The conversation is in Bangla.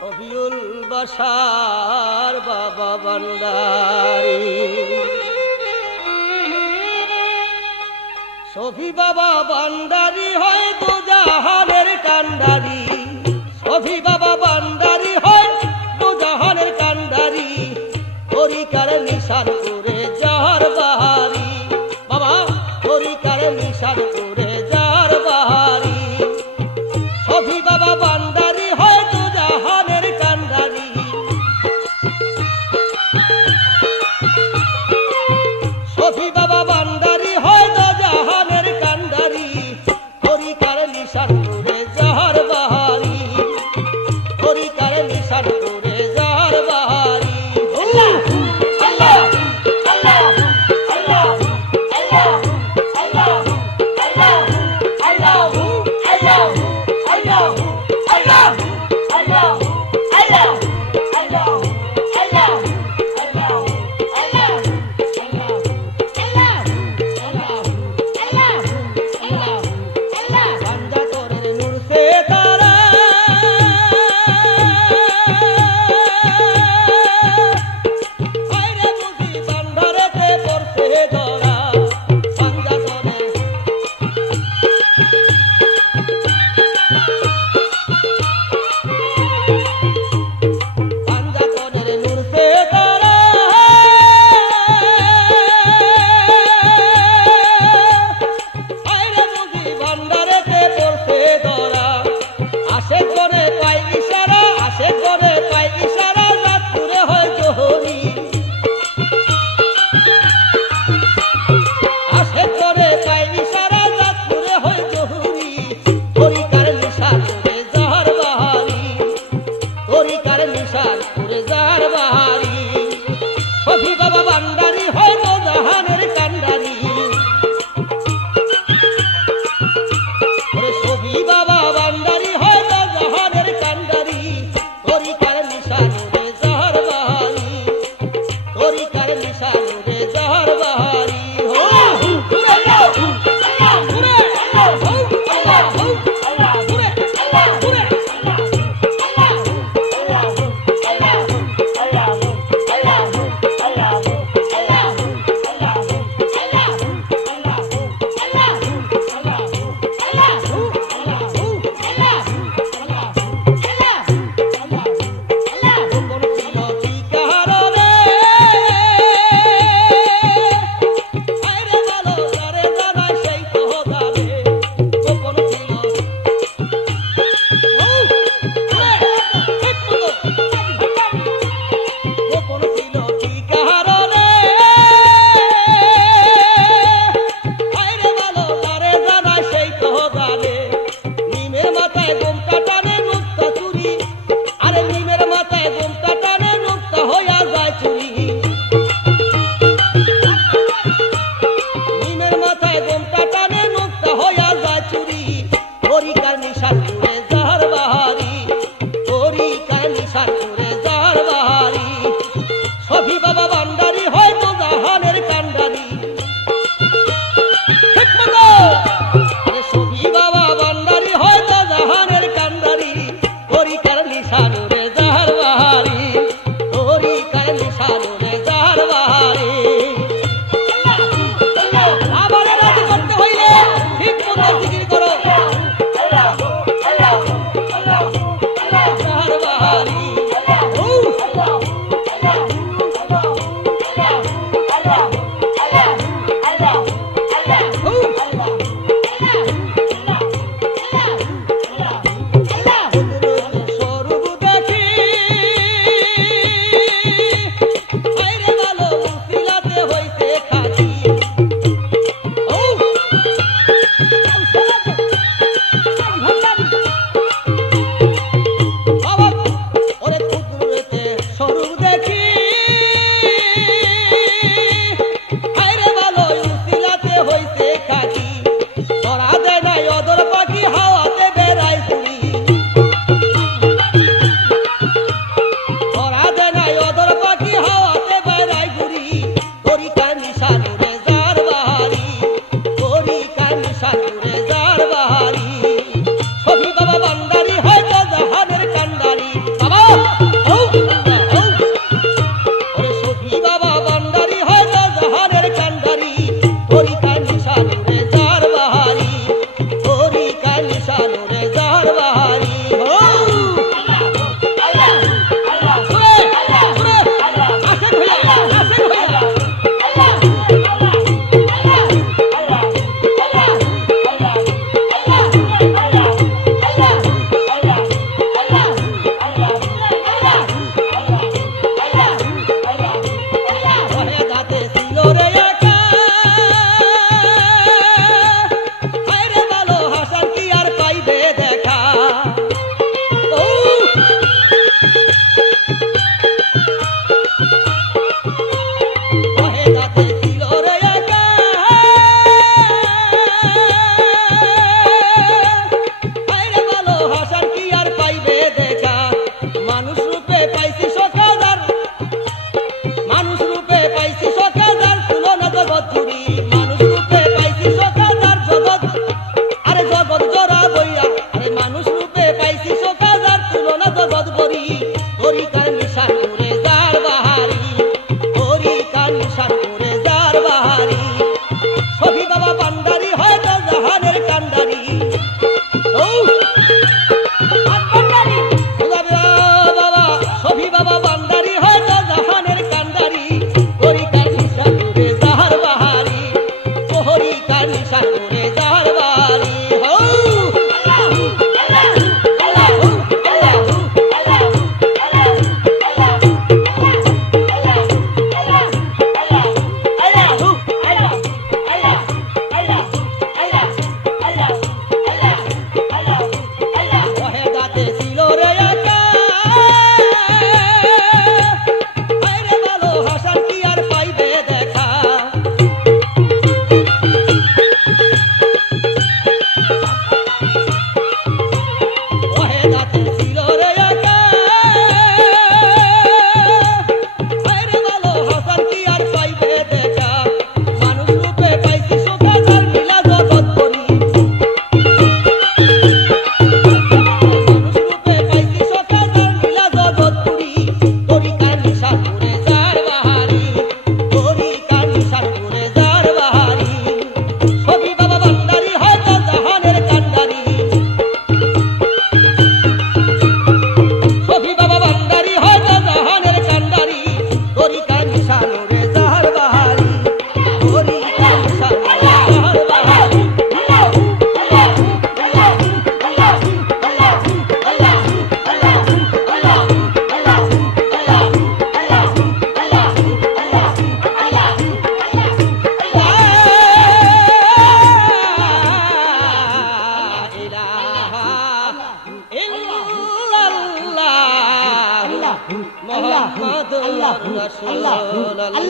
অবিউল বাসার বাবা বন্দারি সফি বাবা বান্দারি হয় তো জাহানের কান্দারি সফি বাবা বান্দারি হয় তো জাহানের কান্দারি হরিকার নিশান হরি